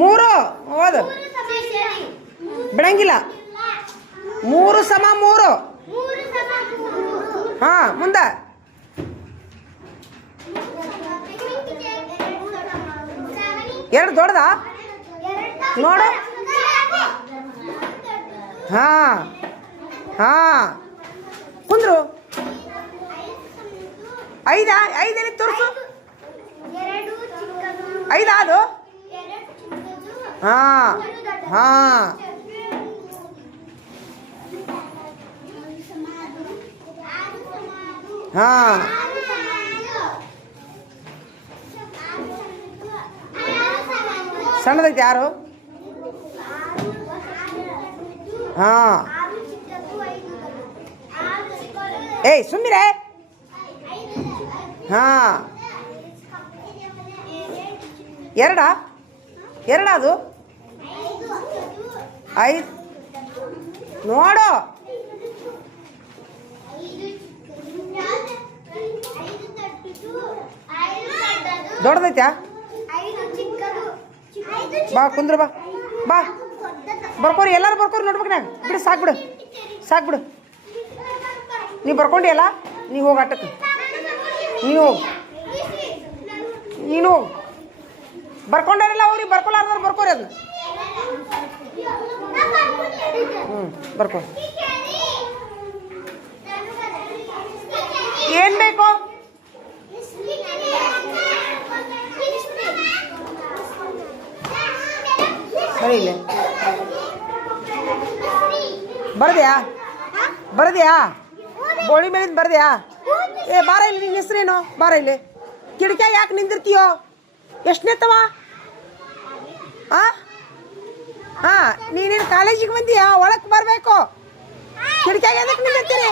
ಮೂರು ಓದು ಬಿಡಂಗಿಲ್ಲ. 3 ಸಮ 3. ಹಾಂ ಮುಂದೆ ಎರಡು ದೊಡ್ಡದಾ ನೋಡು. ಹಾಂ ಹಾಂ ಕುಂದ್ರು. 5 ತೋರಿಸು. 5 ಅದು. ಹಾಂ ಹಾಂ ಹಾಂ ಸಣ್ಣದೈತೆ ಯಾರು? ಹಾಂ ಏಯ್ ಸುಮ್ಮಿರೆ. ಹಾಂ ಎರಡಾ ಅದು. 5 ನೋಡು. ದೊಡ್ಡದೈತ್ಯಾ? ಬಾ ಕುಂದ್ರ ಬಾ ಬಾ ಬರ್ಕೋರಿ. ಎಲ್ಲರೂ ಬರ್ಕೋರಿ. ನೋಡ್ಬೇಕು ನಾಗ ಬಿಡು. ಸಾಕು ಬಿಡು. ನೀವು ಬರ್ಕೊಂಡಿ ಅಲ್ಲ. ನೀವು ಹೋಗಿ ಆಟಕ್ಕೆ. ನೀನು ಹೋಗು. ಬರ್ಕೊಂಡಾರಿಲ್ಲ ಅವ್ರಿಗೆ. ಬರ್ಕೊಲಾರ್ದಾರು ಬರ್ಕೋರಿ ಅದನ್ನ. ಬರ್ಕೊ. ಏನು ಬೇಕು? ಸರಿ ಇಲ್ಲ ಬರ್ದ್ಯಾ? ಬೋಳಿ ಮೇಲಿಂದ ಬರ್ದ್ಯಾ? ಬಾರ ಇಲ್ಲಿ. ನಿನ್ನ ಹೆಸ್ರೇನು? ಬಾರ ಇಲ್ಲಿ. ಕಿಟಕಿಯಾಗ ಯಾಕೆ ನಿಂದಿರ್ತೀಯೋ? ಎಷ್ಟನೇತ್ತವ? ಹಾಂ ನೀನೇನು ಕಾಲೇಜಿಗೆ ಬಂದೀಯಾ? ಒಳಕ್ಕೆ ಬರಬೇಕು. ಕಿಟಕಿಯಾಗ ಎದಕ್ಕೆ ನಿಂದಿರ್ತೀರಿ?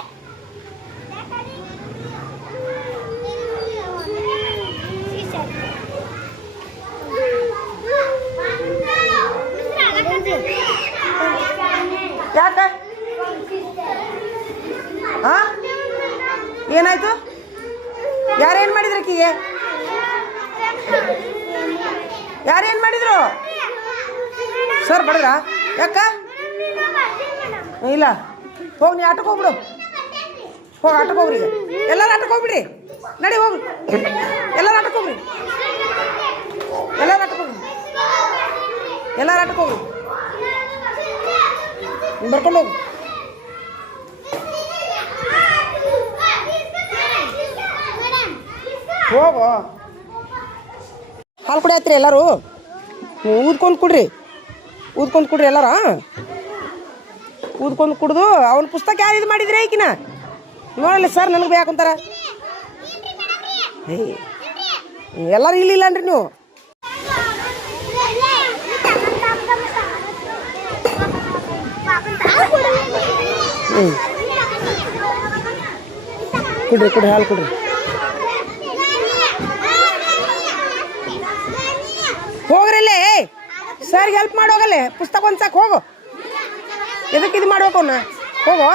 ಯಾಕೆ? ಹಾಂ ಏನಾಯ್ತು? ಯಾರೇನು ಮಾಡಿದ್ರು ಆಕಿಗೆ? ಯಾರೇನು ಮಾಡಿದ್ರು? ಸರ್ ಬಡದ್ರಾ? ಯಾಕ? ಇಲ್ಲ ಹೋಗಿ ನೀ ಆಟಕ್ಕೆ ಹೋಗ್ಬಿಡು. ಹೋಗಿ ಆಟಕ್ಕೆ ಹೋಗ್ರಿ. ಎಲ್ಲರೂ ಆಟಕ್ಕೆ ಹೋಗ್ಬಿಡ್ರಿ. ನಡಿ ಹೋಗಿ. ಎಲ್ಲರೂ ಆಟಕ್ಕೆ ಹೋಗ್ರಿ. ಬರ್ಕೊಂಡು ಹೋಗು. ಹೋಗು. ಹಾಲು ಕುಡಿ ಆಯ್ತ್ರಿ ಎಲ್ಲರೂ. ಊದ್ಕೊಂಡು ಕುಡ್ರಿ ಎಲ್ಲಾರ. ಊದ್ಕೊಂಡು ಕುಡ್ದು ಅವನ ಪುಸ್ತಕ ಯಾರು ಇದು ಮಾಡಿದ್ರಿ ಈಕಿನ ನೋಡಲ್ಲ ಸರ್. ನನಗೆ ಬೇಕಂತಾರ. ಎಲ್ಲರೂ ಇಲ್ಲ ಅನ್ರಿ ನೀವು. ಕುಡ್ರಿ ಹಾಲು ಕುಡ್ರಿ. ಹೋಗ್ರಲ್ಲೇ ಸರ್ಗೆ ಹೆಲ್ಪ್ ಮಾಡೋಗಲ್ಲೇ. ಪುಸ್ತಕ ಒಂದ್ಸಾಕ್ ಹೋಗು. ಎದಕ್ಕೆ ಇದು ಮಾಡ್ಬೇಕು ಅವನ್ನ? ಹೋಗು.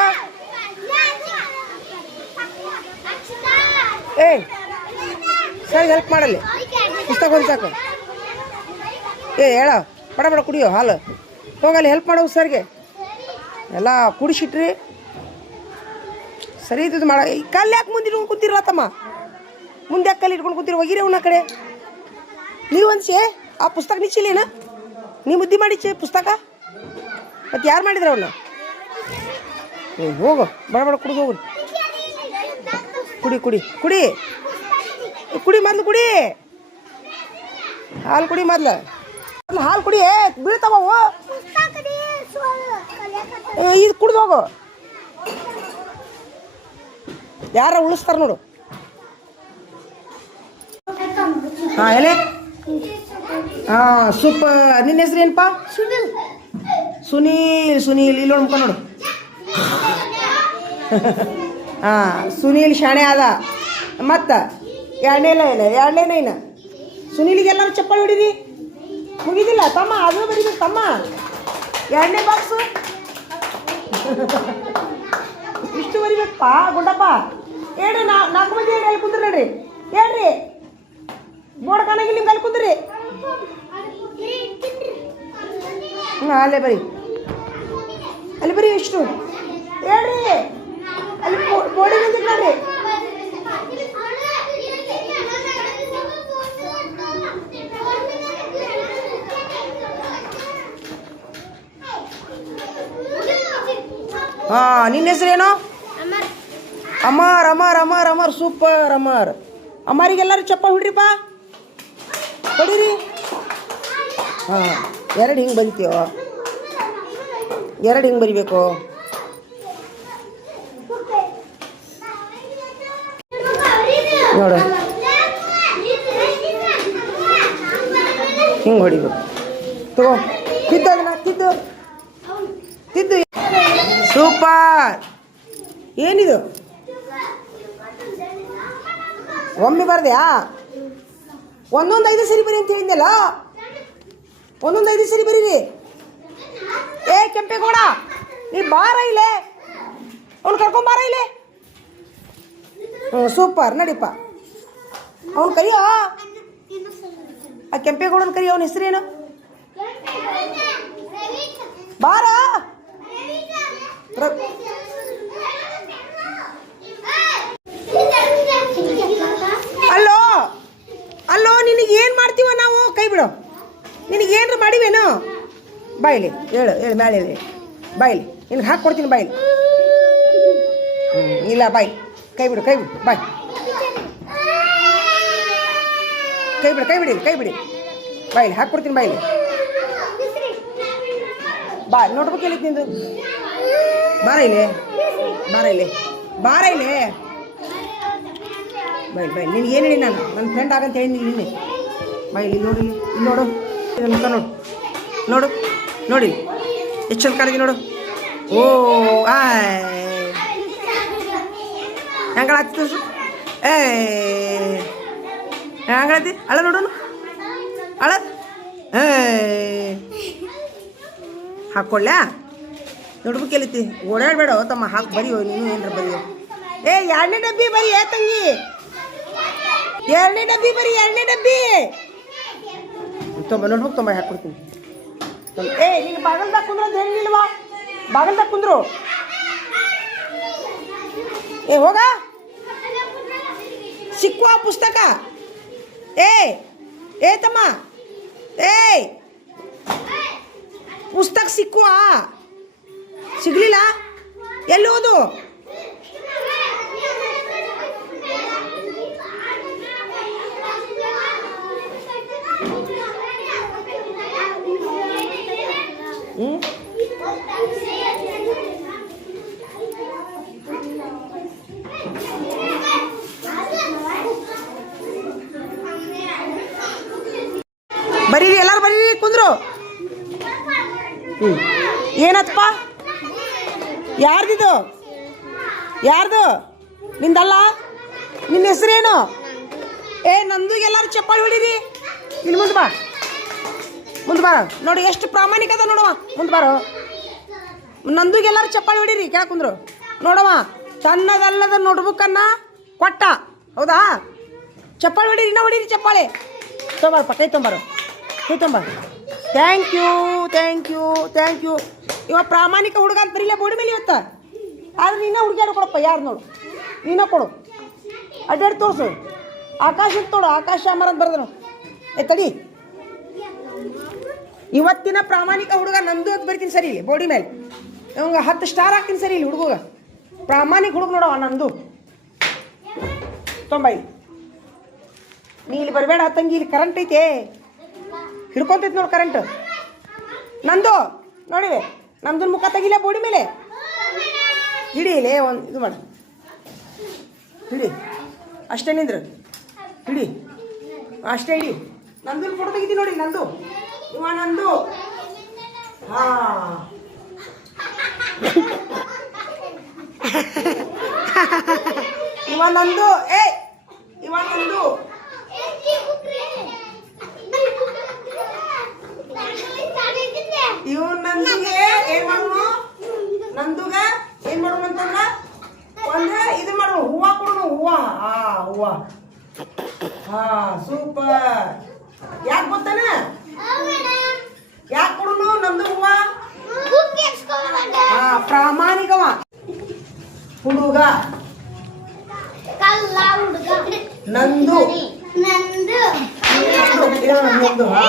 ಸರ್ಗೆ ಹೆಲ್ಪ್ ಮಾಡಲ್ಲಿ. ಪುಸ್ತಕ ಒಂದ್ಸಾಕು. ಹೇಳ ಬಡ ಕುಡಿಯೋ ಹಾಲು. ಹೋಗಲ್ಲಿ ಹೆಲ್ಪ್ ಮಾಡೋ ಸರ್ಗೆ. ಎಲ್ಲ ಕುಡಿಸಿಟ್ರಿ ಸರಿ ಇದು ಮಾಡ. ಕಲ್ಲು ಯಾಕೆ ಮುಂದೆ ಇಟ್ಕೊಂಡು ಕೂತಿರಲ್ಲ ತಮ್ಮ? ಮುಂದೆ ಯಾಕೆ ಕಲ್ಲು ಇಟ್ಕೊಂಡು ಕೂತಿರೋ? ಹೋಗಿರಿ ಅವನ ಕಡೆ. ನೀವು ಅನ್ಸಿ ಆ ಪುಸ್ತಕ ನಿಚ್ಚಿಲ್ಲೇನ? ನೀವು ಬುದ್ಧಿ ಮಾಡಿಚ್ಚಿ ಪುಸ್ತಕ. ಮತ್ತು ಯಾರು ಮಾಡಿದ್ರು ಅವನ್ನ? ಹೋಗು ಬಡ ಕುಡಿದು ಹೋಗ್ರಿ. ಕುಡಿ ಮೊದ್ಲು ಕುಡಿ. ಹಾಲು ಕುಡಿ ಮೊದ್ಲು. ಹಾಲು ಕುಡಿ. ಬೀಳ್ತಾವು. ಇದು ಕುಡ್ದು ಹೋಗು. ಯಾರ ಉಳಿಸ್ತಾರ ನೋಡು. ಹಾಂ ಎಲೆ. ಹಾಂ ಸೂಪ್. ನಿನ್ನ ಹೆಸ್ರು ಏನಪ್ಪ? ಸುನೀಲ್. ಇಲ್ಲಿ ನೋಡ್ಕೊ ನೋಡು. ಹಾಂ ಸುನೀಲ್ ಶಾಣೆ ಆದ. ಮತ್ತು ಎರಡನೇ ಸುನೀಲಿಗೆ ಎಲ್ಲರೂ ಚಪ್ಪಾಳಿ ಹೊಡೀರಿ. ಮುಗಿದಿಲ್ಲ ತಮ್ಮ? ಅದು ಬರೀಬೇಕು ತಮ್ಮ. 2ನೇ ಬಾಕ್ಸು ಇಷ್ಟು ಬರಿಬೇಕಪ್ಪ ಗುಂಡಪ್ಪ. ಹೇಳ್ರಿ. 4 ಮಂದಿ ಹೇಳಿ ಅಲ್ಲಿ ಕುಂದ್ರಿ. ನೋಡ್ರಿ ಹೇಳ್ರಿ. ಬೋರ್ಡ್ ಕಾಣಾಗಿಲ್ಲ ನಿಮ್ಗೆ ಅಲ್ಲಿ ಕುಂದ್ರಿ. ಅಲ್ಲೇ ಬರಿ, ಅಲ್ಲಿ ಬರಿ. ಎಷ್ಟು ಹೇಳ್ರಿ, ಅಲ್ಲಿ ಬೋರ್ಡಿ ನಿಂತಿತ್ತು ನೋಡ್ರಿ. ನಿನ್ನ ಹೆಸರೇನು? ಅಮರ್ ಅಮರ್ ಅಮರ್ ಅಮರ್, ಸೂಪರ್ ಅಮರ್. ಅಮರಿಗೆಲ್ಲರೂ ಚಪ್ಪ ಹೊಡ್ರಿಪ್ಪ, ಹೊಡೀರಿ. ಎರಡು ಹಿಂಗೆ ಬರಿತೀವ, ಎರಡು ಹಿಂಗೆ ಬರಿಬೇಕು. ನೋಡು, ಹಿಂಗೆ ಹೊಡಿಬೇಕು. ತಗೋ, ತಿದ್ದು ಅದನ್ನ, ತಿದ್ದು ತಿದ್ದು. ಸೂಪರ್. ಏನಿದು? ಒಮ್ಮೆ ಬರ್ದ್ಯಾ? ಒಂದೊಂದು 5 ಸರಿ ಬರಿ ಅಂತ ಹೇಳಿದ್ನಲ್ಲ, ಒಂದೊಂದು 5 ಸರಿ ಬರೀರಿ. ಏ ಕೆಂಪೇಗೌಡ, ನೀ ಬಾರ ಇಲ್ಲೇ, ಅವ್ನು ಕರ್ಕೊಂಬಾರ ಇಲ್ಲೇ. ಸೂಪರ್, ನಡಿಪ್ಪ. ಅವ್ನು ಕರಿಯೋ, ಆ ಕೆಂಪೇಗೌಡನ ಕರಿ. ಅವನ ಹೆಸರೇನು? ಬಾರ. ಅಲ್ಲೋ ಅಲ್ಲೋ, ನಿನಗೇನು ಮಾಡ್ತೀವ ನಾವು? ಕೈ ಬಿಡು. ನಿನಗೇನ್ರ ಮಾಡಿವೇನು? ಬಾಯ್ಲಿ ಹೇಳು, ಹೇಳು, ಮ್ಯಾಲೆ ಹೇಳಿ. ಬಾಯ್ಲಿ ನಿನಗೆ ಹಾಕ್ಕೊಡ್ತೀನಿ, ಬಾಯ್ಲಿ. ಇಲ್ಲ, ಬಾಯ್. ಕೈ ಬಿಡು, ಕೈ ಬಿಡು, ಬಾಯ್. ಕೈ ಬಿಡು, ಕೈ ಬಿಡಿ, ಕೈ ಬಿಡಿ. ಬಾಯ್ಲಿ ಹಾಕ್ಕೊಡ್ತೀನಿ, ಬಾಯ್ಲಿ. ಬಾ, ನೋಡ್ಬೇಕು ಹೇಳಿದ್ ನಿಂದು. ಬಾರ ಇಲ್ಲಿ, ಬಾರ ಇಲ್ಲಿ, ಬಾರ ಇಲ್ಲಿ. ಬಾಯ್ ಬಾಯ್. ನಿನ್ಗೆ ಏನು ಹೇಳಿ ನಾನು? ನನ್ನ ಫ್ರೆಂಡ್ ಆಗಂತ ಹೇಳಿ ನಿನ್ನೆ. ಬಾಯ್ ಇಲ್ಲಿ ನೋಡಿ, ಇಲ್ಲಿ ನೋಡು, ಮುಖ ನೋಡು, ನೋಡು, ನೋಡಿ ಎಷ್ಟು ಚಂದ ಕಾಣಿದೆ ನೋಡು. ಓ ಹೆಂಗಳಾಗ್ತಿ ತೋರಿಸು. ಹೆಂಗಳಾಗ್ತಿ? ಅಳ ನೋಡೋನು, ಅಳ. ಹಾಕ್ಕೊಳ್ಳ, ನೋಡ್ಬೇಕು ಎಲ್ಲಿತಿ. ಓಡಾಡಬೇಡ ತಮ್ಮ, ಹಾಕಿ ಬರಿಯೋ. ನೀನು ಏನಾರ ಬರಿಯೋ. 2ನೇ ಡಬ್ಬಿ ಬರಿ. ತಂಗಿ 2ನೇ ಡಬ್ಬಿ ಬರಿ, 2ನೇ ಡಬ್ಬಿ. ನೋಡ್ಬೇಕು, ತೊಂಬ ಹಾಕ್ಕೊಡ್ತೀನಿ. ನೀನು ಬಾಗಲ್ದಾಗ ಕುಂದ್ರು ಅಂತ ಹೇಳಿಲ್ವಾ? ಬಾಗಲ್ದಾಗ ಕುಂದ್ರು. ಹೋಗ, ಸಿಕ್ಕುವ ಪುಸ್ತಕ. ಏ ತಮ್ಮ, ಪುಸ್ತಕ ಸಿಕ್ಕುವ. ಸಿಗ್ಲಿಲ್ಲ? ಎಲ್ಲಿ ಹೋದು? ಬರೀರಿ, ಎಲ್ಲಾರು ಬರೀರಿ, ಕುಂದ್ರು. ಏನತ್ತಪ್ಪ? ಯಾರ್ದಿದು? ಯಾರ್ದು? ನಿಂದಲ್ಲ? ನಿನ್ನ ಹೆಸರೇನು? ನಂದು. ಎಲ್ಲಾರು ಚಪ್ಪಾಳಿ ಹೊಡೀರಿ. ಇಲ್ಲಿ ಮುಂದೆ ಬಾ, ಮುಂದೆ ಬಾರ. ನೋಡಿ ಎಷ್ಟು ಪ್ರಾಮಾಣಿಕ ಅದ ನೋಡವ. ಮುಂದೆ ಬಾರೋ. ನಂದುಗೆಲ್ಲರೂ ಚಪ್ಪಾಳಿ ಹೊಡೀರಿ. ಕೇಳ ಕುಂದ್ರು. ನೋಡವ, ತನ್ನದಲ್ಲದ ನೋಟ್ಬುಕ್ಕನ್ನ ಕೊಟ್ಟ. ಹೌದಾ? ಚಪ್ಪಾಳಿ ಹೊಡೀರಿ, ಇನ್ನೂ ಹೊಡೀರಿ ಚಪ್ಪಾಳಿ. ತೊಂಬಾರಪ್ಪ, ಕೈ ತೊಂಬಾರು, ಕೈ ತೊಂಬಾರ. Thank you, thank you, thank you. ಇವ ಪ್ರಾಮಾಣಿಕ ಹುಡುಗ ಅಂತ ಬರೀಲ್ಲ ಬೋಡಿ ಮೇಲೆ ಇವತ್ತ. ಆದ್ರೆ ನೀನೇ ಹುಡುಗಿಯಾರು ಕೊಡಪ್ಪ. ಯಾರು ನೋಡು, ನೀನೇ ಕೊಡು. ಅಡ್ಡಾಡಿ ತೋರಿಸು. ಆಕಾಶ ಅಂತ ನೋಡು, ಆಕಾಶ ಅಮರ ಅಂತ ಬರೆದನು. ತಡಿ. ಇವತ್ತಿನ ಪ್ರಾಮಾಣಿಕ ಹುಡುಗ ನಂದು ಅಂತ ಬರಿತೀನಿ ಸರಿ ಇಲ್ಲಿ ಬೋಡಿ ಮೇಲೆ. ಇವಂಗ 10 ಸ್ಟಾರ್ ಹಾಕ್ತೀನಿ ಸರಿ ಇಲ್ಲಿ ಹುಡುಗ. ಪ್ರಾಮಾಣಿಕ ಹುಡುಗ ನೋಡವ ನಂದು. ತೊಂಬೈ. ನೀ ಇಲ್ಲಿ ಬರಬೇಡ ತಂಗಿ, ಇಲ್ಲಿ ಕರೆಂಟ್ ಐತೆ, ಹಿಡ್ಕೊಂತೈತಿ ನೋಡಿ ಕರೆಂಟ್. ನಂದು ನೋಡಿ, ನಮ್ದು ಮುಖ ತೆಗಿಲ್ಲ ಬೋಡಿ ಮೇಲೆ. ಹಿಡಿ ಇಲ್ಲೇ ಒಂದು ಇದು ಮಾಡ, ಹಿಡಿ ಅಷ್ಟೇ. ನಿಂದ್ರು ಹಿಡಿ ಅಷ್ಟೇ, ಹಿಡಿ. ನಂದು ಫೋಟೋ ತೆಗಿತೀನಿ ನೋಡಿ. ನಂದು ಇವ ನಂದು. ಇವ ನಂದು. ಇವ ನಂದು. ಇವ್ ನಂದಿಗೆ ಏನ್ ಮಾಡೋಣ? ನಂದುಗ ಏನ್ ಮಾಡೋಣ ಅಂತಂದ್ರ ಒಂದ್ರೆ ಇದು ಮಾಡೋಣ, ಹೂವ ಕೊಡೋಣ. ಹೂವ. ಹೂವ. ಸೂಪರ್. ಯಾಕೆ ಗೊತ್ತಾನ? ಯಾಕೆ ಕೊಡೋಣ ನಂದು ಹೂವ? ಹುಡುಗ ಕಲ್ಲ ಹುಡುಗ ನಂದು ನಂದು ನಂದು ಹಾ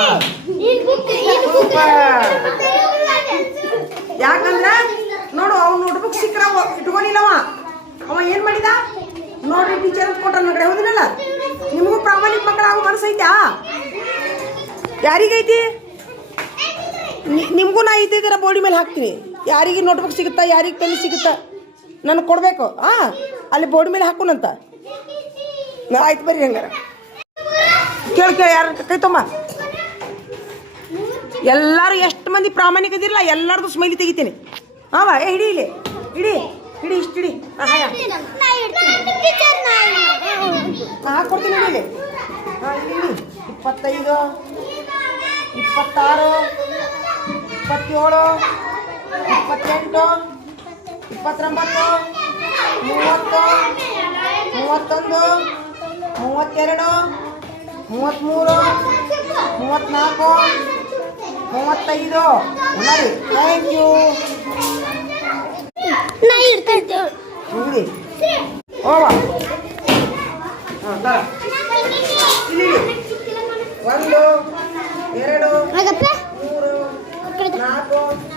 ಯಾಕಂದ್ರ ನೋಡು ಅವ್ನು ನೋಟ್ಬುಕ್ ಸಿಕ್ಕರ ಇಟ್ಕೊಂಡಿಲ್ಲವ ಅವ ಏನ್ ಮಾಡಿದ ನೋಡ್ರಿ ಟೀಚರ್ ಅಂತ ಕೊಟ್ಟ ಕಡೆ ಹೌದಿನಲ್ಲ ನಿಮಗೂ ಪ್ರಾಮಾಣಿಕ ಮಕ್ಕಳಾಗೋ ಮನಸ್ಸೈತಾ ಯಾರಿಗೈತಿ ನಿಮಗೂ ನಾ ಇದ್ದಿದ್ದೀರ ಬೋರ್ಡಿ ಮೇಲೆ ಹಾಕ್ತೀನಿ ಯಾರಿಗೆ ನೋಟ್ಬುಕ್ ಸಿಗುತ್ತಾ ಯಾರಿಗೆ ಪೆನ್ ಸಿಗುತ್ತಾ ನನಗೆ ಕೊಡಬೇಕು ಅಲ್ಲಿ ಬೋರ್ಡ್ ಮೇಲೆ ಹಾಕೋಣಂತ ಆಯ್ತು ಬರ್ರಿ ಹಂಗಾರ ಕೇಳಿ ಯಾರು ಕೈ ತೊಂಬ ಎಲ್ಲರೂ ಎಷ್ಟು ಮಂದಿ ಪ್ರಾಮಾಣಿಕ ಇದಿರಲ್ಲ ಎಲ್ಲರದು ಸ್ಮೈಲಿ ತೆಗಿತೀನಿ ಹಾವ ಹಿಡಿ ಇಲ್ಲಿ ಹಿಡಿ ಹಿಡಿ ಇಷ್ಟು ಹಿಡಿ ಹಾಕ್ಕೊಡ್ತೀನಿ ಹಿಡಿ ಇಲ್ಲಿ 25 26 27 28 29 30 31 32 33 34 35 ನೋಡಿ ಥ್ಯಾಂಕ್ ಯು ನಾ ಇಡ್ತಿದ್ದೆ ನೋಡಿ ಓವಾ ಹಾಂ ತರ ಇಲ್ಲಿ 1 2 ಹಾಗಪ್ಪ 3 4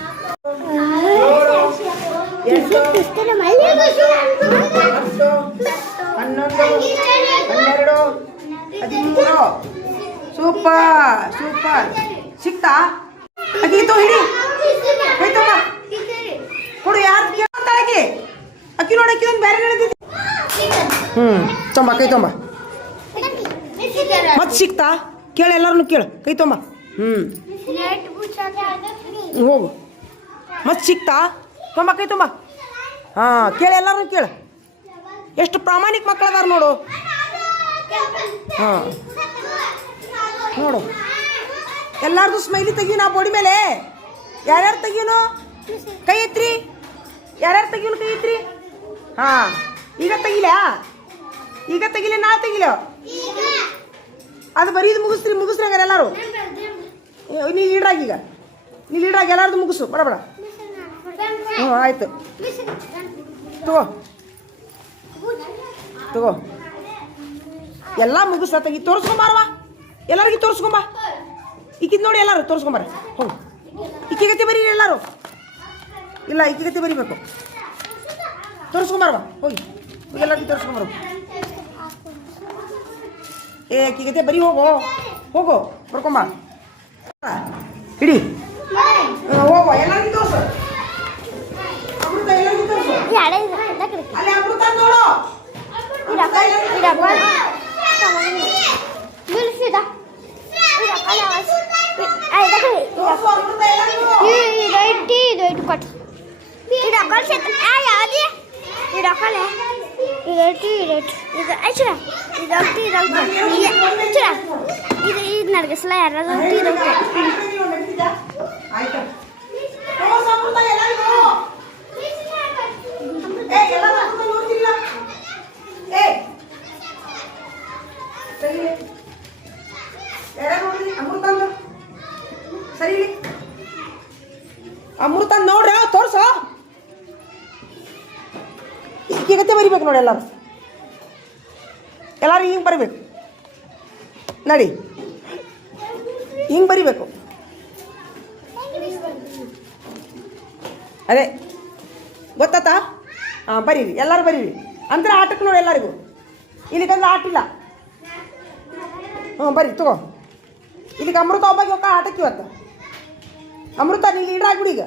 ಸೂಪರ್ ಸೂಪರ್ ಸಿಕ್ತಾ ಅಕ್ಕಿ ಹಿಡಿ ಕೈ ತಮ್ಮ ಕೊಡು ಯಾರು ಕೇಳ್ತಾಳಕ್ಕೆ ಅಕ್ಕಿ ನೋಡಿ ಅಕ್ಕಿ ಒಂದು ಬೇರೆ ನಡೆದಿದೆ ತೊಂಬ ಕೈ ತೊಂಬ ಮತ್ತೆ ಸಿಕ್ತಾ ಕೇಳು ಎಲ್ಲರನ್ನು ಕೇಳು ಕೈ ತೊಂಬ ಹೋಗು ಮತ್ತೆ ಸಿಕ್ತಾ ತೊಂಬ ಕೈ ತೊಂಬ ಹಾಂ ಕೇಳಿ ಎಲ್ಲರೂ ಕೇಳು ಎಷ್ಟು ಪ್ರಾಮಾಣಿಕ ಮಕ್ಕಳು ಅದಾರ ನೋಡು ಹಾಂ ನೋಡು ಎಲ್ಲಾರ್ದು ಸ್ಮೈಲಿ ತೆಗೀನು ಆ ಬೋಡಿ ಮೇಲೆ ಯಾರ್ಯಾರು ತೆಗೀನು ಕೈ ಎತ್ರಿ ಯಾರ್ಯಾರು ತೆಗೀನು ಕೈ ಎತ್ರಿ ಹಾಂ ಈಗ ತೆಗಿಲ ನಾ ತೆಗಿಲ ಅದು ಬರೀದು ಮುಗಿಸ್ರಿ ಹಂಗಾರೆ ಎಲ್ಲರೂ ನೀ ಲೀಡ್ರಾಗಿ ಈಗ ನೀ ಲೀಡ್ರಾಗಿ ಎಲ್ಲಾರ್ದು ಮುಗಿಸು ಬಡ ಬಡ ಹ್ಞೂ ಆಯಿತು ತಗೋ ಎಲ್ಲ ಮುಗಿಸ ತೆಗಿ ತೋರಿಸ್ಕೊಂಬಾರವಾ ಎಲ್ಲರಿಗೂ ತೋರಿಸ್ಕೊಂಬ ಈಕಿದ್ ನೋಡಿ ಎಲ್ಲರೂ ತೋರಿಸ್ಕೊಂಬಾರ ಹೋಗಿ ಈಕಿಗತಿ ಬರೀರಿ ಎಲ್ಲರೂ ಇಲ್ಲ ಈಕಿಗತಿ ಬರೀಬೇಕು ತೋರಿಸ್ಕೊಂಬಾರವಾ ಹೋಗಿ ಎಲ್ಲರಿಗೂ ತೋರಿಸ್ಕೊಂಬಾರ ಏ ಈಕಿಗತಿ ಬರೀ ಹೋಗೋ ಬರ್ಕೊಂಬ ಇಡಿ ಹೋಗೋ ಎಲ್ಲರಿಗೂ ತೋರಿಸು ಅಮೃತ ಎಲ್ಲರಿಗೂ ತೋರಿಸು ಅಲ್ಲಿ ಅಮೃತ ನೋಡು ನಡಗಿಸ್ಲ ಯಾರಾದ್ರೂ ಸರಿ ಅಮೃತ ನೋಡ್ರ ತೋರ್ಸ ಈಗತ್ತೆ ಬರಿಬೇಕು ನೋಡಿ ಎಲ್ಲರೂ ಹಿಂಗೆ ಬರಿಬೇಕು ನಡಿ ಹಿಂಗೆ ಬರಿಬೇಕು ಅದೇ ಗೊತ್ತಾತಾ ಹಾಂ ಬರೀರಿ ಎಲ್ಲರೂ ಬರೀರಿ ಅಂದ್ರೆ ಆಟಕ್ಕೆ ನೋಡಿ ಎಲ್ಲರಿಗೂ ಇಲ್ಲಿಗಂದ್ರೆ ಆಟ ಇಲ್ಲ ಹ್ಞೂ ಬರ್ರಿ ತಗೋ ಇಲ್ಲಿಗೆ ಅಮೃತ ಒಬ್ಬಗೆ ಹೋಗ ಆಟಕ್ಕೆ ಇವತ್ತು ಅಮೃತ ನೀನು ಲೀಡ್ರ್ ಆಗ್ಬಿಡಿ ಈಗ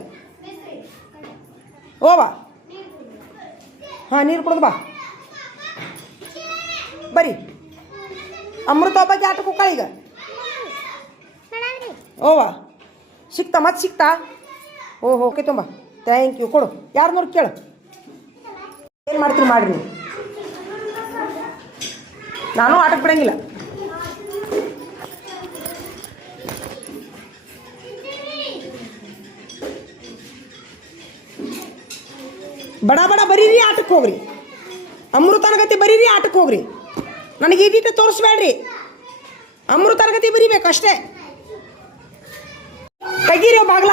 ಓವಾ ಹಾಂ ನೀರು ಕುಡ್ದು ಬಾ ಬರಿ ಅಮೃತ ಒಬ್ಬಗೆ ಆಟಕ್ಕೆ ಹೋಗ ಈಗ ಓವಾ ಸಿಕ್ತಾ ಮತ್ತೆ ಸಿಕ್ತಾ ಓಹೋ ಓಕೆ ತುಂಬ ಥ್ಯಾಂಕ್ ಯು ಕೊಡು ಯಾರನ್ನೋರು ಕೇಳು ಏನು ಮಾಡ್ತೀರಿ ಮಾಡಿರಿ ನೀವು ನಾನು ಆಟಕ್ಕೆ ಬಿಡಂಗಿಲ್ಲ ಬಡ ಬಡ ಬರೀರಿ ಆಟಕ್ಕೆ ಹೋಗ್ರಿ ಅಮೃತನ ಗತಿ ಬರೀರಿ ಆಟಕ್ಕೆ ಹೋಗ್ರಿ ನನಗೆ ಈಟೀಟ ತೋರಿಸ್ಬೇಡ್ರಿ ಅಮೃತನ ಗತಿ ಬರೀಬೇಕು ಅಷ್ಟೇ ತೆಗೀರಿ ಬಾಗ್ಲ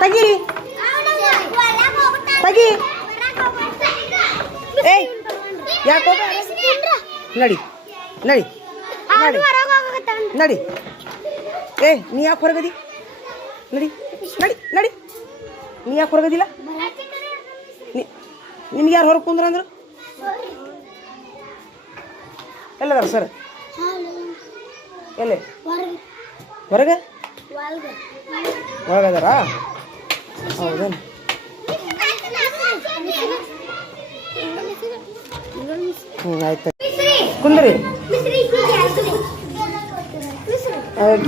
ತೆಗೀರಿ ತೆಗಿ ಏಯ್ ಯಾಕೆ ಹೋಗ ನಡಿ ನಡಿ ನಡಿ ನಡಿ ಏ ನೀ ಯಾಕೆ ಹೊರಗದಿ ನಡಿ ನಡಿ ನಡಿ ನೀ ಯಾಕೆ ಹೊರಗದಿಲ್ಲ ನಿಮ್ಗೆ ಯಾರು ಹೊರಗೆ ಕುಂದ್ರ ಅಂದ್ರು ಎಲ್ಲದಾರ ಸರ್ ಎಲ್ಲಿ ಹೊರಗೆ ಒಳಗದಾರ ಹೌದೇನು ಆಯ್ತು ಕುಂದ್ರಿ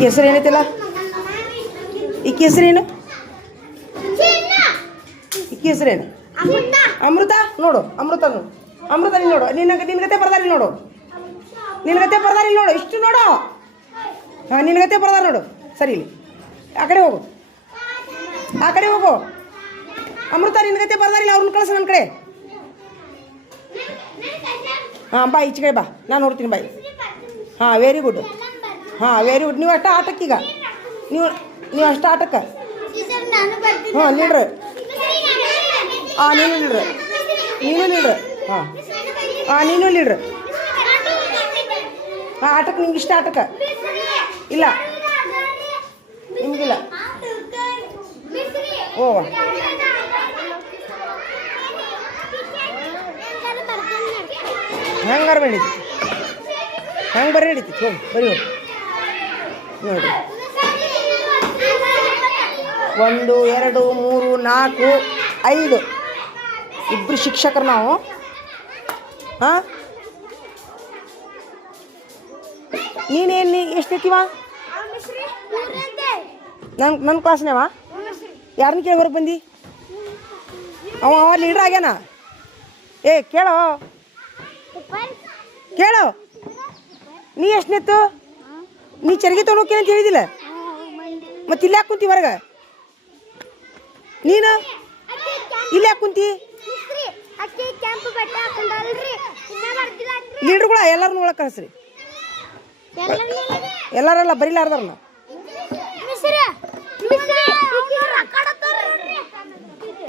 ಹೆಸರು ಏನೈತಿಲ್ಲ ಈಕಿ ಹೆಸರೇನು ಈಕಿ ಹೆಸರೇನು ಅಮೃತ ನೋಡು ಅಮೃತ ನೋಡು ಅಮೃತ ನೀನು ನೋಡು ನಿನಗತೆ ಬರ್ದಾರಿ ನೋಡು ನಿನಗತೆ ಬರ್ದಾರಿ ನೋಡು ಇಷ್ಟು ನೋಡು ಹಾಂ ನಿನಗತೆ ಬರ್ದಾರ ನೋಡು ಸರಿ ಇಲ್ಲಿ ಆ ಕಡೆ ಹೋಗು ಆ ಕಡೆ ಹೋಗು ಅಮೃತ ನಿನಗತೆ ಬರ್ದಾರಿಲ್ಲ ಅವ್ರನ್ನ ಕಳಿಸ ನನ್ನ ಕಡೆ ಹಾಂ ಬಾ ಈಚೆ ಕಡೆ ಬಾ ನಾನು ನೋಡ್ತೀನಿ ಬಾಯ್ ಹಾಂ ವೆರಿ ಗುಡ್ ಹಾಂ ವೆರಿ ಗುಡ್ ನೀವು ಅಷ್ಟ ಆಟಕ್ಕೀಗ ನೀವು ಅಷ್ಟ ಆಟಕ್ಕೆ ಹಾಂ ನೀಡ್ರಿ ಹಾಂ ನೀನು ಲೀಡ್ರ್ ಹಾಂ ಹಾಂ ನೀನು ಲೀಡ್ರ್ ಹಾಂ ಆಟಕ್ಕೆ ನಿಮ್ಗೆ ಇಷ್ಟ ಆಟಕ್ಕೆ ಇಲ್ಲ ನಿಮಗಿಲ್ಲ ಓ ಹೆಂಗಾರ ನಡೀತಿ ಹೆಂಗೆ ಬರೀ ನಡೀತಿ ಹೋಗಿ ಬರೀ ಹೋಗಿ ನೋಡಿರಿ 1 2 3 4 5 ಇಬ್ಬರು ಶಿಕ್ಷಕರು ನಾವು ಹಾಂ ನೀನೇನು ಎಷ್ಟೈತಿವ ನನ್ನ ಕ್ಲಾಸ್ನೇವ ಯಾರನ್ನ ಕೇಳಿ ಹೊರಗೆ ಬಂದು ಅವ ಲೀಡ್ರ್ ಆಗ್ಯಾನ ಏ ಕೇಳೋ ನೀ ಎಷ್ಟನೇತ್ತು ನೀ ಚರಿಗೆ ತೊಗೊಳೋಕೆ ಅಂತ ಹೇಳಿದಿಲ್ಲ ಮತ್ತೆ ಇಲ್ಲಿ ಯಾಕೆ ಕುಂತಿ ಹೊರಗೆ ನೀನು ಇಲ್ಲಿ ಯಾಕೆ ಕುಂತಿ ಲೀಡ್ರುಗಳ ಎಲ್ಲರನ್ನೂ ಒಳಗೆ ಕಳಿಸ್ರಿ ಎಲ್ಲರೆಲ್ಲ ಬರೀಲಾರ್ದಾರನ್ನ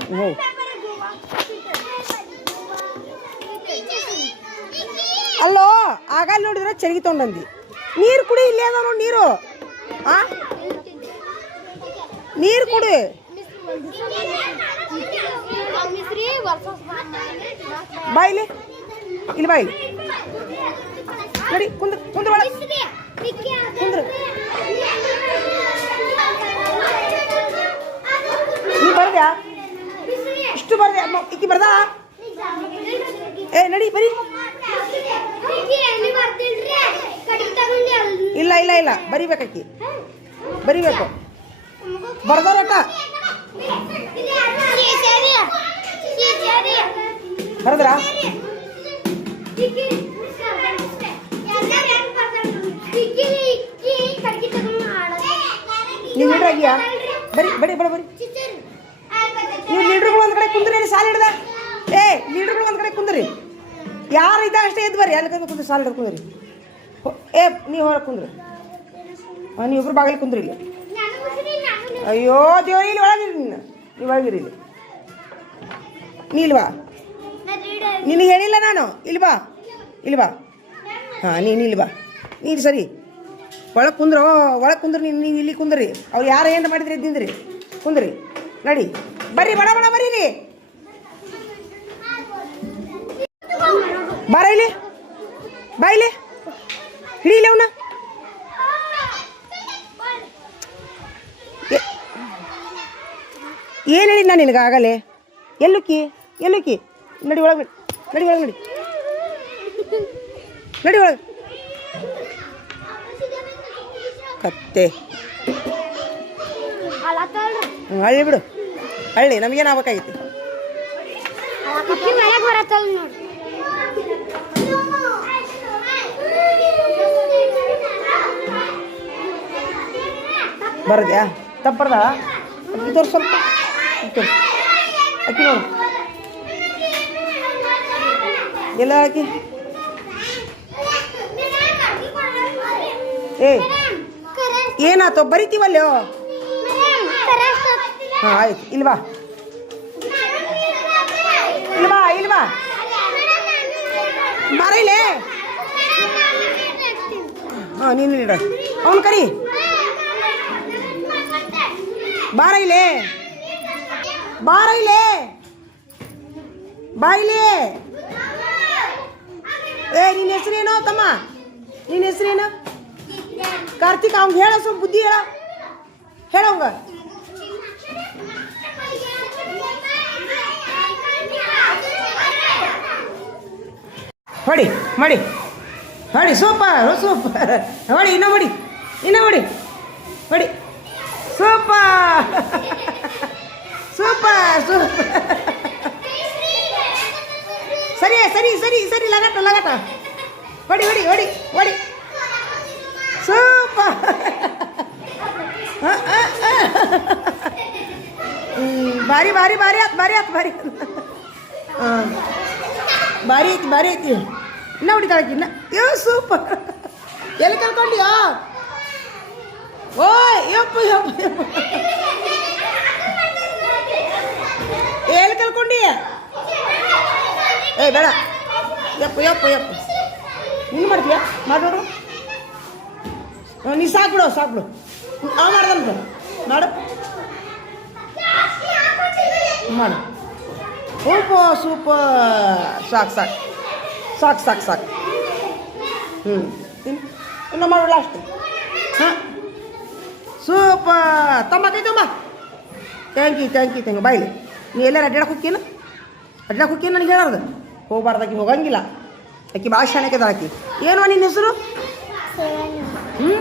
ಹ್ಞೂ ಅಲ್ಲೋ ಆಗ ನೋಡಿದ್ರೆ ಚರಿಗೆ ತೊಗೊಂಡಂದಿ ನೀರು ಕುಡಿ ಇಲ್ಲೇ ಅದ ನೋಡಿ ನೀರು ಆ ನೀರು ಕುಡಿ ಬಾಯಿಲಿ ಇಲ್ಲಿ ಬಾಯಿಲಿ ನಡಿ ಕುಂದ್ರ ಕುಂದ್ರ ಒಳಗೆ ಕುಂದ್ರ ನೀ ಬರ್ದ್ಯಾ ಇಷ್ಟು ಬರ್ದೆ ಈಕಿ ಬರ್ದ ಏ ನಡಿ ಬರೀ ಇಲ್ಲ ಇಲ್ಲ ಇಲ್ಲ ಬರಿಬೇಕಾಕಿ ಬರಿಬೇಕು ಬರ್ದೋರಕ್ಕ ಬರ್ದ್ರ ನೀವು ಲೀಡ್ರ್ ಆಗಿಯಾ ಬರಿ ಬಡಿ ಬಡ ಬರಿ ನೀವು ಲೀಡ್ರುಗಳು ಒಂದು ಕಡೆ ಕುಂದ್ರಿ ಸಾಲ ಹಿಡ್ದ ಏ ಲೀಡ್ರುಗಳು ಒಂದು ಕಡೆ ಕುಂದ್ರಿ ಯಾರು ಇದ್ದ ಅಷ್ಟೇ ಎದ್ದು ಬರ್ರಿ ಅಲ್ಲಿ ಕಡೆ ಕುಂದ್ರಿ ಸಾಲ ಹಿಡ್ದು ಕುಂದ್ರಿ ಏ ನೀವು ಹೊರಗೆ ಕುಂದ್ರಿ ಹಾಂ ನೀವಿಬ್ರು ಬಾಗಿಲು ಕುಂದ್ರಿ ಇಲ್ಲಿ ಅಯ್ಯೋ ದೇವ್ರಿ ಇಲ್ಲಿ ಒಳಗಿರಿ ನೀವು ಒಳಗಿರಿ ಇಲ್ಲಿ ನೀ ಇಲ್ವಾ ನಿನಗೆ ಹೇಳಿಲ್ಲ ನಾನು ಇಲ್ಲಿ ಬಾ ಹಾಂ ನೀನು ಇಲ್ಲಿ ಬಾ ನೀನು ಸರಿ ಒಳಗೆ ಕುಂದ್ರು ನೀವು ಇಲ್ಲಿ ಕುಂದ್ರಿ ಅವ್ರು ಯಾರು ಏನು ಮಾಡಿದ್ರಿ ಎದ್ದಿಂದ್ರಿ ಕುಂದ್ರಿ ನಡಿ ಬರ್ರಿ ಬಡ ಬಡ ಬರೀರಿ ಬಾರ ಇಲ್ಲಿ ಬಾ ಇಲ್ಲಿ ಹಿಡೀಲಿ ಅವನ ಏನು ಹೇಳಿದ್ ನಾನು ನಿನಗೆ ಆಗಲೇ ಎಲ್ಲುಕ್ಕಿ ನಡಿ ಒಳಗೆ ನಡಿ ಒಳಗೆ ಕತ್ತೆ ಹಳ್ಳಿ ಬಿಡು ಹಳ್ಳಿ ನಮಗೇನು ಆಗ್ಬೇಕಾಗಿತ್ತು ಬರದ್ಯಾ ತಪ್ಪರ್ದ ಅಕ್ಕಿ ತೋರ್ಸು ಸ್ವಲ್ಪ ಅಕ್ಕಿ ನೋಡು ಎಲ್ಲ ಹಾಕಿ ಏ ಏನಾಯ್ತು ಬರಿತೀವಲ್ಲೋ ಹಾಂ ಆಯ್ತು ಇಲ್ವಾ ಬಾರ ಇಲ್ಲೇ. ಹಾಂ ನೀನು ಇಡ ಅವನು ಕರಿ. ಬಾರ ಇಲ್ಲೇ, ಬಾರ ಇಲ್ಲೇ, ಬಾ ಇಲ್ಲೇ. ಏ ನಿನ್ನ ಹೆಸರೇನೋ ತಮ್ಮ, ನಿನ್ನ ಹೆಸರೇನು? ಕಾರ್ತಿಕ್. ಅವ್ಗೆ ಹೇಳ, ಸ್ವಲ್ಪ ಬುದ್ಧಿ ಹೇಳ, ಹೇಳವಂಗ. ಹೊಡಿ ಮಾಡಿ ಹೊಡಿ, ಸೂಪರ್ ಸೂಪರ್. ಹೊಡಿ, ಇನ್ನೂ ಹೊಡಿ, ಇನ್ನೂ ಹೊಡಿ, ಹೊಡಿ. Super super super. ಸರಿ ಸರಿ ಸರಿ ಸರಿ, ಲಗಾಟ ಲಗಾಟ. ಹೊಡಿ ಹೊಡಿ ಹೊಡಿ ಹೊಡಿ. ಸೂಪರ್. ಭಾರಿ ಭಾರಿ ಭಾರಿ ಆತ್, ಭಾರಿ ಆತ್, ಭಾರಿ. ಹಾಂ ಭಾರಿ ಐತಿ, ಭಾರಿ ಐತಿ. ಇನ್ನ ಹೊಡಿತಾಳಕ್ಕೆ ಇನ್ನ. ಯೋ ಸೂಪರ್. ಎಲ್ಲಿ ಕಲ್ಕೊಂಡಿಯೋ? ಓಯ್ ಯಪ್ಪ ಯಪ್ಪ ಯಪ್ಪ. ಎಲ್ಲಿ ಕಲ್ಕೊಂಡಿ? ಏ ಬೇಡ. ಯಪ್ಪ ಯಪ್ಪ ಯಪ್ಪ. ನೀನು ಮಾಡ್ತೀಯ? ಮಾಡೋರು ನೀ ಸಾಕ್ಬಿಡು, ಸಾಕ್ಬಿಡು. ಅವ ಮಾಡ್ದಂತ ಮಾಡು, ಮಾಡು. Super super. ಸಾಕು ಸಾಕು ಸಾಕು ಸಾಕು ಸಾಕು. ಇನ್ನೂ ಮಾಡು ಲಾಸ್ಟ್. ಹಾಂ ಸೂಪರ್. ತಮ್ಮ ಕೈ ತುಂಬ. Thank you thank you thank you. ಬಾಯ್ಲಿ ನೀ ಎಲ್ಲಾರು ಅಡ್ಡಾಡಕ್ಕೆ ಹೋಗ್ಕೇನು? ಅಡ್ಡಾಡಕ್ಕೆ ಹೋಗ್ಕೇನು ನನಗೆ ಹೇಳೋದು? ಹೋಗ್ಬಾರ್ದಾಕಿ, ಹೋಗಂಗಿಲ್ಲ. ಆಕಿ ಭಾಳ ಶಾಣಕ್ಯದ ಆಕಿ. ಏನು ನಿನ್ನ ಹೆಸರು? ಹ್ಞೂ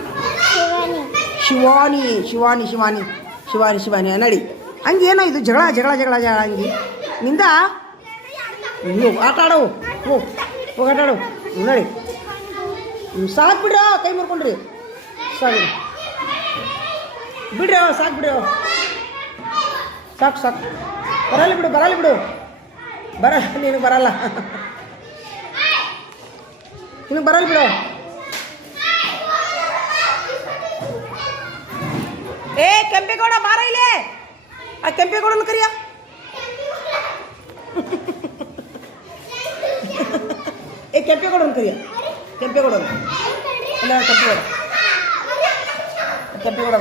ಶಿವಾನಿ ಶಿವಾನಿ ಶಿವಾನಿ ಶಿವಾನಿ ಶಿವಾನಿ. ನಡಿ. ಹಂಗೆ ಏನೋ ಇದು ಜಗಳ ಜಗಳ ಜಗಳ ಜಗಳ ಹಂಗೆ ನಿಂದ. ಹೋಗು ಆಟ ಆಡವು, ಹೋಗು ಹೋಗಿ ಆಟ ಆಡವು. ನಡಿ. ಸಾಕು ಬಿಡ್ರಿ, ಕೈ ಮುರ್ಕೊಂಡ್ರಿ. ಸಾಕು ಬಿಡ್ರಿ, ಸಾಕು ಬಿಡ್ರಿ. ಸಾಕು ಸಾಕು. ಬರಲ್ಲ ಬಿಡು, ಬರಲ್ಲ ಬಿಡು, ಬರಲ್ಲ. ನೀನು ಬರಲ್ಲ, ನಿನಗೆ ಬರಲ್ಲ ಬಿಡು. ಏ ಕೆಂಪೇಗೌಡ ಬಾರ ಇಲ್ಲೇ. ಆ ಕೆಂಪೇಗೌಡನ ಕರಿಯ. ಏ ಕೆಂಪೇಗೌಡನ ಕರಿಯ, ಕೆಂಪೇಗೌಡನ. ಇಲ್ಲ ಕೆಂಪೇಗೌಡ, ಕೆಂಪೇಗೌಡ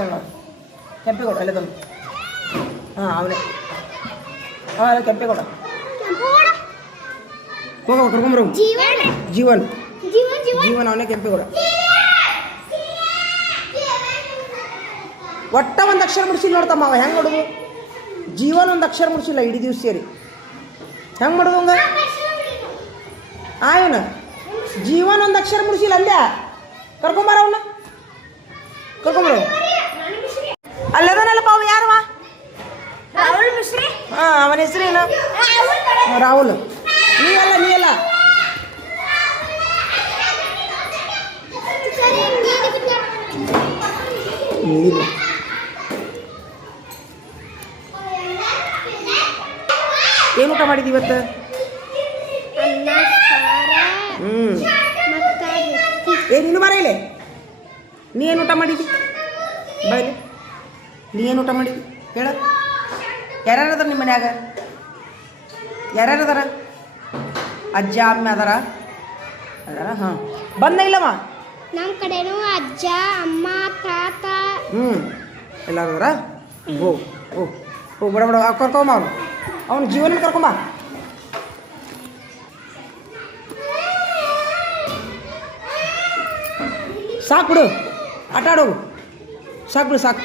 ಕೆಂಪೇಗೌಡ ಅಲ್ಲೇ. ಹಾಂ ಅವನೇ. ಹಾಂ ಅಲ್ಲ ಕೆಂಪೇಗೌಡ. ಹೋಗ ಕರ್ಕೊಂಬರು. ಜೀವನ್ ಜೀವನ್ ಅವನೇ ಕೆಂಪೇಗೌಡ. ಒಟ್ಟ ಒಂದು ಅಕ್ಷರ ಮುಡಿಸಿಲ್ಲ ನೋಡ್ತಮ್ಮ ಅವ. ಹೆಂಗೆ ಮಾಡೋದು? ಜೀವನ ಒಂದು ಅಕ್ಷರ ಮುಡಿಸಿಲ್ಲ ಇಡೀ ದಿವ್ಸ ಸೇರಿ. ಹೆಂಗೆ ಮಾಡೋದು ಹಂಗ? ಆಯವನ ಜೀವನ ಒಂದು ಅಕ್ಷರ ಮುಡಿಸಿಲ್ಲ ಅಲ್ಲೇ. ಕರ್ಕೊಂಬಾರ ಅವನ್ನ, ಕರ್ಕೊಂಬರು. ಅಲ್ಲದನಲ್ಲಪ್ಪ ಅವ. ಯಾರವ? ಹಾಂ ಅವನ ಹೆಸರೇನು? ರಾಹುಲ್. ನೀವಲ್ಲ ನೀವಲ್ಲ. ಇಲ್ಲ ಏನು ಊಟ ಮಾಡಿದ್ವಿ ಇವತ್ತು? ಏ ನೀನು ಬರ ಇಲ್ಲಿ. ನೀ ಏನು ಊಟ ಮಾಡಿದ್ದಿ? ಬರಲಿ. ನೀ ಏನು ಊಟ ಮಾಡಿದ್ದಿ ಹೇಳ. ಯಾರ್ಯಾರು ಅದಾರ ನಿಮ್ಮ ಮನ್ಯಾಗ? ಯಾರ್ಯಾರು ಅದಾರ? ಅಜ್ಜ ಅಮ್ಮ ಅದಾರ? ಅದಾರ. ಹಾಂ ಬಂದ ಇಲ್ಲಮ್ಮ? ನಮ್ಮ ಕಡೆನೂ ಅಜ್ಜ ಅಮ್ಮ ತಾತ. ಎಲ್ಲರೂ ಅದಾರ. ಹೋಗು ಹೋಗು ಹೋಗು, ಬಡ ಬಡ ಕರ್ಕೊಂಬ. ಅವನು ಜೀವನ ಕರ್ಕೊಂಬ. ಸಾಕು ಬಿಡು, ಆಟ ಆಡೋಗು. ಸಾಕು ಬಿಡು, ಸಾಕು.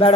ಬೇಡ